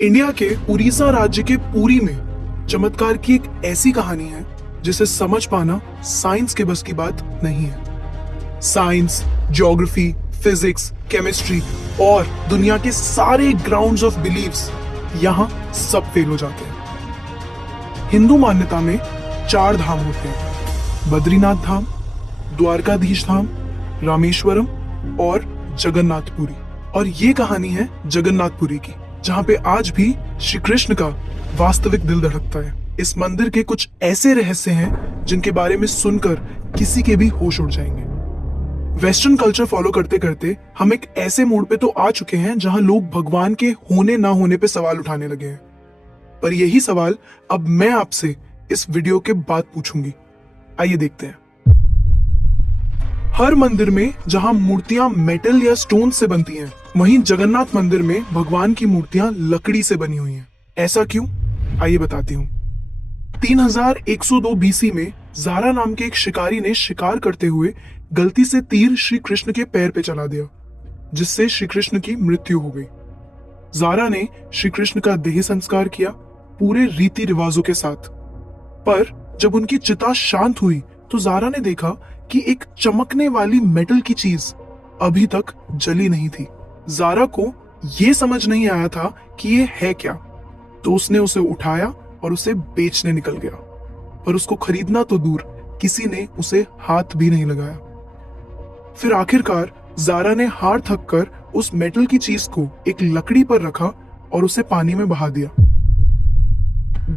India के उड़ीसा राज्य के पुरी में चमत्कार की एक ऐसी कहानी है जिसे समझ पाना साइंस के बस की बात नहीं है। साइंस, ज्योग्राफी, फिजिक्स, केमिस्ट्री और दुनिया के सारे ग्राउंड्स ऑफ बिलीव्स यहाँ सब फेल हो जाते हैं। हिंदू मान्यता में 4 धाम होते हैं: बद्रीनाथ धाम, द्वारकाधीश धाम, रामेश्वरम और जगन्नाथपुरी। और ये कहानी है जगन्नाथपुरी की, जहाँ पे आज भी श्री कृष्ण का वास्तविक दिल धड़कता है। इस मंदिर के कुछ ऐसे रहस्य हैं जिनके बारे में सुनकर किसी के भी होश उड़ जाएंगे। वेस्टर्न कल्चर फॉलो करते करते हम एक ऐसे मोड़ पे तो आ चुके हैं जहां लोग भगवान के होने ना होने पे सवाल उठाने लगे हैं। पर यही सवाल अब मैं आपसे इस वीडियो के बाद पूछूंगी। आइए देखते हैं। हर मंदिर में जहां मूर्तियां मेटल या स्टोन से बनती हैं, वहीं जगन्नाथ मंदिर में भगवान की मूर्तियां लकड़ी से बनी हुई हैं। ऐसा क्यों? आइए बताती हूँ। 3102 बीसी में जारा नाम के एक शिकारी ने शिकार करते हुए गलती से तीर श्री कृष्ण के पैर पे चला दिया, जिससे श्री कृष्ण की मृत्यु हो गई। जारा ने श्री कृष्ण का देह संस्कार किया पूरे रीति रिवाजों के साथ। पर जब उनकी चिता शांत हुई तो जारा ने देखा कि एक चमकने वाली मेटल की चीज अभी तक जली नहीं थी। जारा को यह समझ नहीं आया था कि ये है क्या, तो उसने उसे उठाया और उसे बेचने निकल गया। पर उसको खरीदना तो दूर, किसी ने उसे हाथ भी नहीं लगाया। फिर आखिरकार जारा ने हार थक कर उस मेटल की चीज को एक लकड़ी पर रखा और उसे पानी में बहा दिया।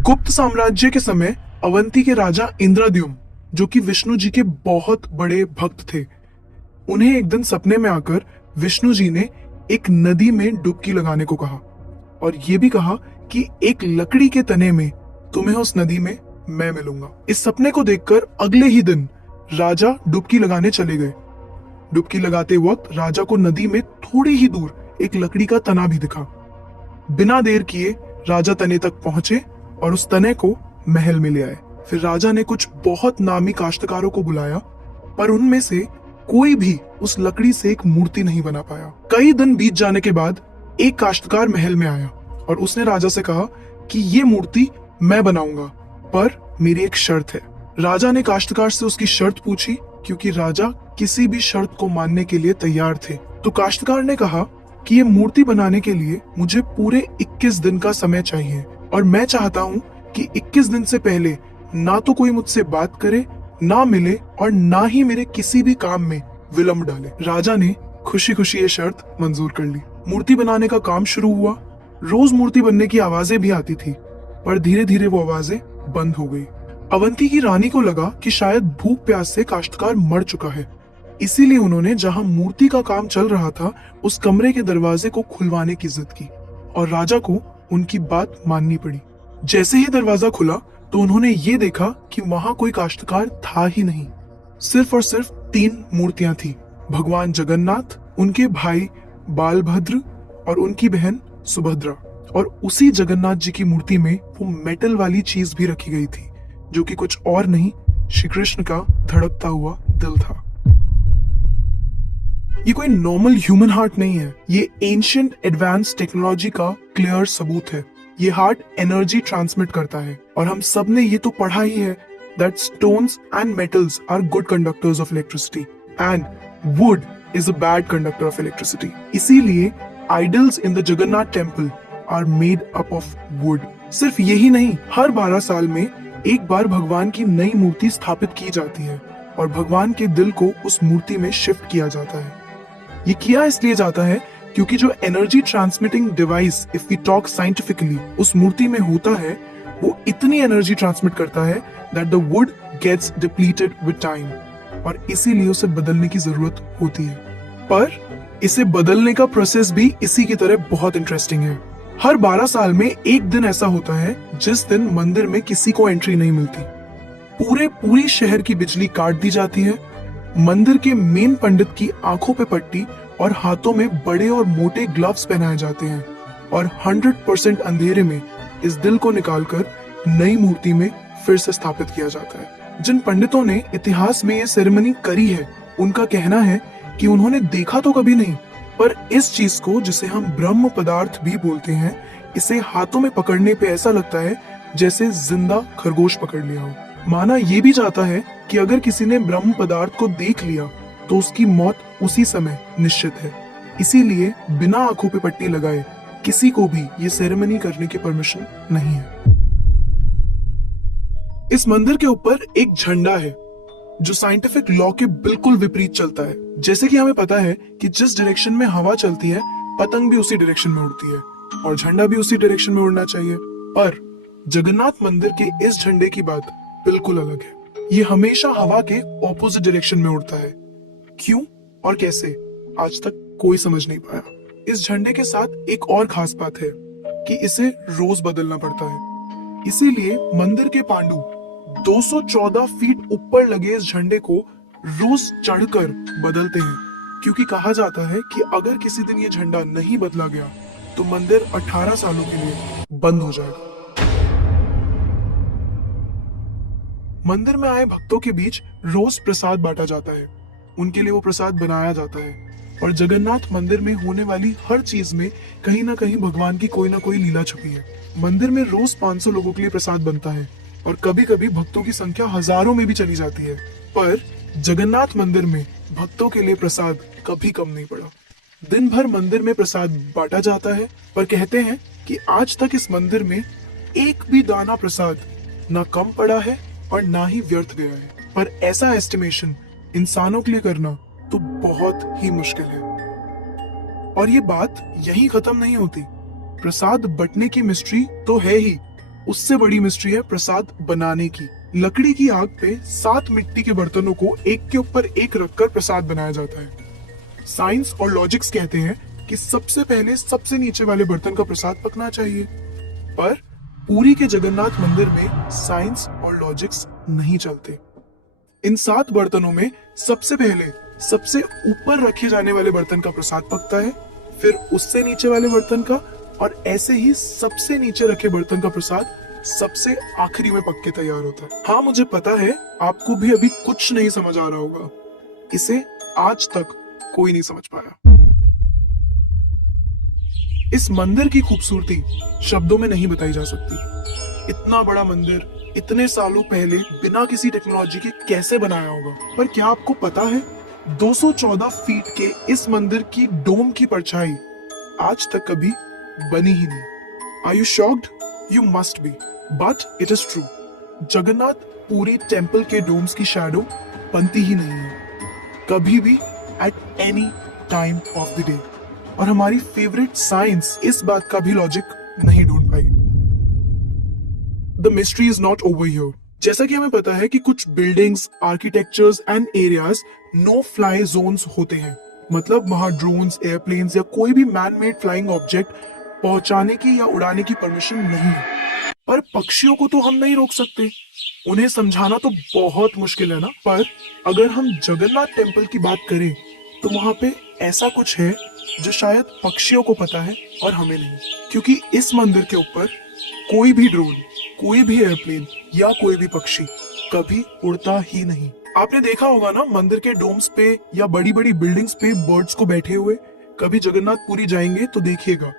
गुप्त साम्राज्य के समय अवंती के राजा इंद्रद्युम्न, जो कि विष्णु जी के बहुत बड़े भक्त थे, उन्हें एक दिन सपने में आकर विष्णु जी ने एक नदी में डुबकी लगाने को कहा और ये भी कहा कि एक लकड़ी के तने में तुम्हें उस नदी में मैं मिलूंगा। इस सपने को देखकर अगले ही दिन राजा डुबकी लगाने चले गए। डुबकी लगाते वक्त राजा को नदी में थोड़ी ही दूर एक लकड़ी का तना भी दिखा। बिना देर किए राजा तने तक पहुंचे और उस तने को महल में ले आए। फिर राजा ने कुछ बहुत नामी काश्तकारों को बुलाया, पर उनमें से कोई भी उस लकड़ी से एक मूर्ति नहीं बना पाया। कई दिन बीत जाने के बाद एक काश्तकार महल में आया और उसने राजा से कहा कि ये मूर्ति मैं बनाऊंगा, पर मेरी एक शर्त है। राजा ने काश्तकार से उसकी शर्त पूछी, क्योंकि राजा किसी भी शर्त को मानने के लिए तैयार थे। तो काश्तकार ने कहा कि ये मूर्ति बनाने के लिए मुझे पूरे 21 दिन का समय चाहिए और मैं चाहता हूँ कि 21 दिन से पहले ना तो कोई मुझसे बात करे, ना मिले और ना ही मेरे किसी भी काम में विलंब डाले। राजा ने खुशी खुशी ये शर्त मंजूर कर ली। मूर्ति बनाने का काम शुरू हुआ। रोज मूर्ति बनने की आवाजें भी आती थी, पर धीरे धीरे वो आवाजें बंद हो गई। अवंती की रानी को लगा कि शायद भूख प्यास से काश्तकार मर चुका है, इसीलिए उन्होंने जहां मूर्ति का काम चल रहा था उस कमरे के दरवाजे को खुलवाने की जिद की और राजा को उनकी बात माननी पड़ी। जैसे ही दरवाजा खुला तो उन्होंने ये देखा कि वहां कोई काश्तकार था ही नहीं। सिर्फ और सिर्फ 3 मूर्तियां थी: भगवान जगन्नाथ, उनके भाई बालभद्र और उनकी बहन सुभद्रा। और उसी जगन्नाथ जी की मूर्ति में वो मेटल वाली चीज भी रखी गई थी, जो कि कुछ और नहीं, श्री कृष्ण का धड़कता हुआ दिल था। ये कोई नॉर्मल ह्यूमन हार्ट नहीं है, ये एंशिएंट एडवांस टेक्नोलॉजी का क्लियर सबूत है। ये हार्ट एनर्जी ट्रांसमिट करता है और हम सब ने ये तो पढ़ा ही है that stones and metals are good conductors of electricity and wood is a bad conductor of electricity. इसीलिए idols in the Jagannath temple are made up of wood. सिर्फ यही नहीं, हर 12 साल में एक बार भगवान की नई मूर्ति स्थापित की जाती है और भगवान के दिल को उस मूर्ति में शिफ्ट किया जाता है। ये किया इसलिए जाता है क्योंकि जो energy transmitting device, if we talk scientifically, उस मूर्ति में होता है, वो इतनी एनर्जी ट्रांसमिट करता है that the wood gets depleted with time और इसीलिए उसे बदलने की जरूरत होती है। पर इसे बदलने का प्रोसेस भी इसी की तरह बहुत इंटरेस्टिंग है। हर 12 साल में एक दिन ऐसा होता है जिस दिन मंदिर में किसी को एंट्री नहीं मिलती। पूरी शहर की बिजली काट दी जाती है। मंदिर के मेन पंडित की आंखों पे पट्टी और हाथों में बड़े और मोटे ग्लव्स पहनाए जाते हैं और 100% अंधेरे में इस दिल को निकालकर नई मूर्ति में फिर से स्थापित किया जाता है। जिन पंडितों ने इतिहास में ये सेरेमनी करी है, उनका कहना है कि उन्होंने देखा तो कभी नहीं, पर इस चीज को, जिसे हम ब्रह्म पदार्थ भी बोलते हैं, इसे हाथों में पकड़ने पे ऐसा लगता है जैसे जिंदा खरगोश पकड़ लिया हो। माना ये भी जाता है कि अगर किसी ने ब्रह्म पदार्थ को देख लिया तो उसकी मौत उसी समय निश्चित है। इसीलिए बिना आंखों पे पट्टी लगाए किसी को भी ये सेरेमनी करने की परमिशन नहीं है। इस मंदिर के ऊपर एक झंडा है जो साइंटिफिक लॉ के बिल्कुल विपरीत चलता है। जैसे कि हमें पता है कि जिस डायरेक्शन में हवा चलती है पतंग भी उसी डायरेक्शन में उड़ती है और झंडा भी उसी डायरेक्शन में उड़ना चाहिए। पर जगन्नाथ मंदिर के इस झंडे की बात बिल्कुल अलग है। ये हमेशा हवा के ऑपोजिट डायरेक्शन में उड़ता है। क्यों और कैसे आज तक कोई समझ नहीं पाया। इस झंडे के साथ एक और खास बात है कि इसे रोज बदलना पड़ता है। इसीलिए मंदिर के पांडु 214 फीट ऊपर लगे इस झंडे को रोज चढ़कर बदलते हैं, क्योंकि कहा जाता है कि अगर किसी दिन ये झंडा नहीं बदला गया तो मंदिर 18 सालों के लिए बंद हो जाएगा। मंदिर में आए भक्तों के बीच रोज प्रसाद बांटा जाता है। उनके लिए वो प्रसाद बनाया जाता है और जगन्नाथ मंदिर में होने वाली हर चीज में कहीं ना कहीं भगवान की कोई ना कोई लीला छुपी है। मंदिर में रोज 500 लोगों के लिए प्रसाद बनता है और कभी कभी भक्तों की संख्या हजारों में भी चली जाती है। पर जगन्नाथ मंदिर में भक्तों के लिए प्रसाद कभी कम नहीं पड़ा। दिन भर मंदिर में प्रसाद बांटा जाता है, पर कहते हैं कि आज तक इस मंदिर में एक भी दाना प्रसाद ना कम पड़ा है और ना ही व्यर्थ गया है। पर ऐसा एस्टिमेशन इंसानों के लिए करना तो बहुत ही मुश्किल है। और ये बात यहीं खत्म नहीं होती। प्रसाद बंटने की मिस्ट्री तो है ही, उससे बड़ी मिस्ट्री है प्रसाद बनाने की। लकड़ी की आग पे 7 मिट्टी के बर्तनों को एक के ऊपर एक रखकर प्रसाद बनाया जाता है। साइंस और लॉजिक्स कहते हैं कि सबसे पहले सबसे नीचे वाले बर्तन का प्रसाद पकना चाहिए, पर पुरी के जगन्नाथ मंदिर में साइंस और लॉजिक्स नहीं चलते। इन 7 बर्तनों में सबसे पहले सबसे ऊपर रखे जाने वाले बर्तन का प्रसाद पकता है, फिर उससे नीचे वाले बर्तन का, और ऐसे ही सबसे नीचे रखे बर्तन का प्रसाद सबसे आखिरी में पक के तैयार होता है। हाँ, मुझे पता है आपको भी अभी कुछ नहीं समझ आ रहा होगा। इसे आज तक कोई नहीं समझ पाया। इस मंदिर की खूबसूरती शब्दों में नहीं बताई जा सकती। इतना बड़ा मंदिर इतने सालों पहले बिना किसी टेक्नोलॉजी के कैसे बनाया होगा। पर क्या आपको पता है 214 फीट के इस मंदिर की डोम की परछाई आज तक कभी बनी ही नहीं। Are you shocked? You must be. But it is true. Jagannath Puri temple के डोम्स की शैडो बनती ही नहीं है कभी भी at any time of the day। और हमारी फेवरेट साइंस इस बात का भी लॉजिक नहीं ढूंढ पाई। The mystery is not over here। जैसा कि हमें पता है कि कुछ buildings, architectures and areas no fly zones होते हैं, मतलब वहां ड्रोन्स, एयरप्लेन्स या कोई भी मैन मेड फ्लाइंग ऑब्जेक्ट पहुंचाने की या उड़ाने की परमिशन नहीं है। पर पक्षियों को तो हम नहीं रोक सकते, उन्हें समझाना तो बहुत मुश्किल है ना। पर अगर हम जगन्नाथ टेम्पल की बात करें तो वहां पे ऐसा कुछ है जो शायद पक्षियों को पता है और हमें नहीं, क्योंकि इस मंदिर के ऊपर कोई भी ड्रोन, कोई भी एयरप्लेन या कोई भी पक्षी कभी उड़ता ही नहीं। आपने देखा होगा ना मंदिर के डोम्स पे या बड़ी बड़ी बिल्डिंग्स पे बर्ड्स को बैठे हुए। कभी जगन्नाथ पुरी जाएंगे तो देखिएगा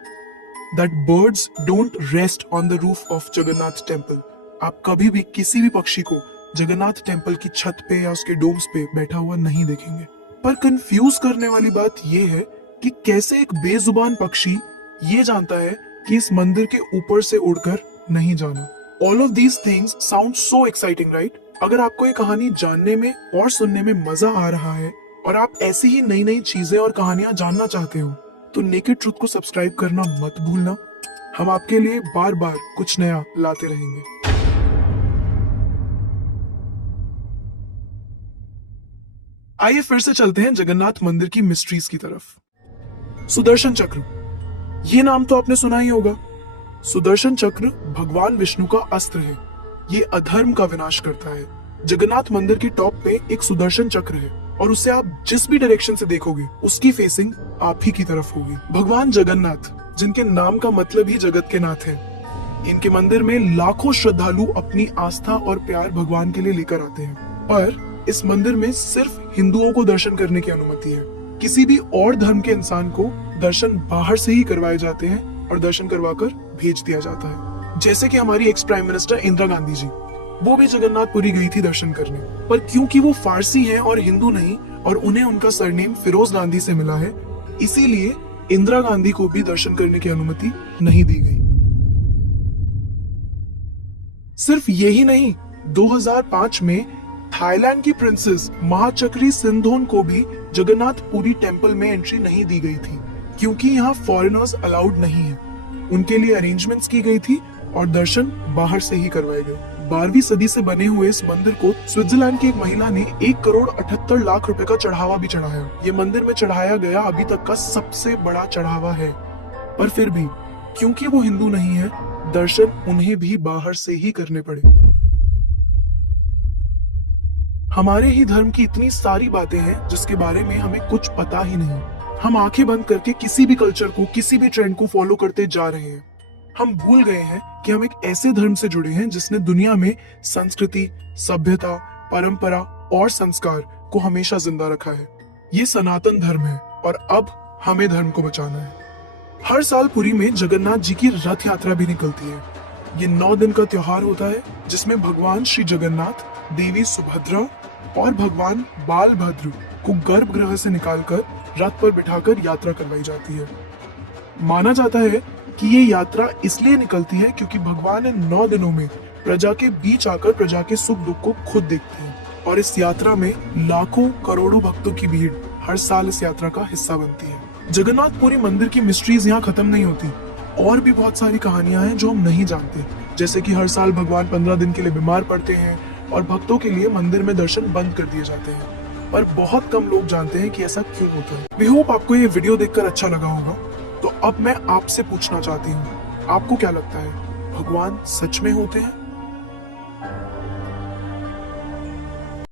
that birds don't rest on the roof of Jagannath temple. आप कभी भी किसी भी पक्षी को जगन्नाथ टेम्पल की छत पे या उसके डोम्स पे बैठा हुआ नहीं देखेंगे। पर कंफ्यूज करने वाली बात यह है कि कैसे एक बेजुबान पक्षी ये जानता है कि इस मंदिर के ऊपर से उड़कर नहीं जाना। All of these things sound so exciting, right? अगर आपको ये कहानी जानने में और सुनने में मजा आ रहा है और आप ऐसी ही नई नई चीजें और कहानियां जानना चाहते हो तो नेकेड ट्रुथ को सब्सक्राइब करना मत भूलना। हम आपके लिए बार बार कुछ नया लाते रहेंगे। आइए फिर से चलते हैं जगन्नाथ मंदिर की मिस्ट्रीज की तरफ। सुदर्शन चक्र, ये नाम तो आपने सुना ही होगा। सुदर्शन चक्र भगवान विष्णु का अस्त्र है। ये अधर्म का विनाश करता है। जगन्नाथ मंदिर के टॉप पे एक सुदर्शन चक्र है और उसे आप जिस भी डायरेक्शन से देखोगे उसकी फेसिंग आप ही की तरफ होगी। भगवान जगन्नाथ, जिनके नाम का मतलब ही जगत के नाथ है, इनके मंदिर में लाखों श्रद्धालु अपनी आस्था और प्यार भगवान के लिए लेकर आते हैं। पर इस मंदिर में सिर्फ हिंदुओं को दर्शन करने की अनुमति है। किसी भी और धर्म के इंसान को दर्शन बाहर से ही करवाए जाते हैं और दर्शन करवाकर भेज दिया जाता है। जैसे कि हमारी ex prime minister Indira Gandhi ji, वो भी जगन्नाथपुरी गई थी दर्शन करने, पर क्योंकि वो फारसी हैं और हिंदू नहीं और उन्हें उनका सरनेम फिरोज गांधी से मिला है, इसीलिए इंदिरा गांधी को भी दर्शन करने की अनुमति नहीं दी गई। सिर्फ यही नहीं, 2005 में थाईलैंड की प्रिंसेस महाचक्री सिंधोन को भी जगन्नाथपुरी टेम्पल में एंट्री नहीं दी गई थी, क्योंकि यहाँ फॉरेनर्स अलाउड नहीं है। उनके लिए अरेंजमेंट्स की गई थी और दर्शन बाहर से ही करवाए गए। 12वीं सदी से बने हुए इस मंदिर को स्विट्जरलैंड की एक महिला ने 1,78,00,000 रुपए का चढ़ावा भी चढ़ाया। ये मंदिर में चढ़ाया गया अभी तक का सबसे बड़ा चढ़ावा है। पर फिर भी क्योंकि वो हिंदू नहीं है, दर्शन उन्हें भी बाहर से ही करने पड़े। हमारे ही धर्म की इतनी सारी बातें हैं जिसके बारे में हमें कुछ पता ही नहीं। हम आंखें बंद करके किसी भी कल्चर को, किसी भी ट्रेंड को फॉलो करते जा रहे हैं। हम भूल गए हैं कि हम एक ऐसे धर्म से जुड़े हैं जिसने दुनिया में संस्कृति, सभ्यता, परंपरा और संस्कार को हमेशा जिंदा रखा है। ये सनातन धर्म है और अब हमें धर्म को बचाना है। हर साल पुरी में जगन्नाथ जी की रथ यात्रा भी निकलती है। ये 9 दिन का त्योहार होता है जिसमें भगवान श्री जगन्नाथ, देवी सुभद्रा और भगवान बालभद्र को गर्भगृह से निकालकर रथ पर बिठाकर यात्रा करवाई जाती है। माना जाता है कि ये यात्रा इसलिए निकलती है क्योंकि भगवान इन 9 दिनों में प्रजा के बीच आकर प्रजा के सुख दुख को खुद देखते हैं और इस यात्रा में लाखों करोड़ों भक्तों की भीड़ हर साल इस यात्रा का हिस्सा बनती है। जगन्नाथपुरी मंदिर की मिस्ट्रीज यहाँ खत्म नहीं होती। और भी बहुत सारी कहानियां हैं जो हम नहीं जानते, जैसे कि हर साल भगवान 15 दिन के लिए बीमार पड़ते हैं और भक्तों के लिए मंदिर में दर्शन बंद कर दिए जाते हैं। पर बहुत कम लोग जानते हैं कि ऐसा क्यों होता है। वी होप आपको ये वीडियो देखकर अच्छा लगा होगा। तो अब मैं आपसे पूछना चाहती हूँ, आपको क्या लगता है, भगवान सच में होते हैं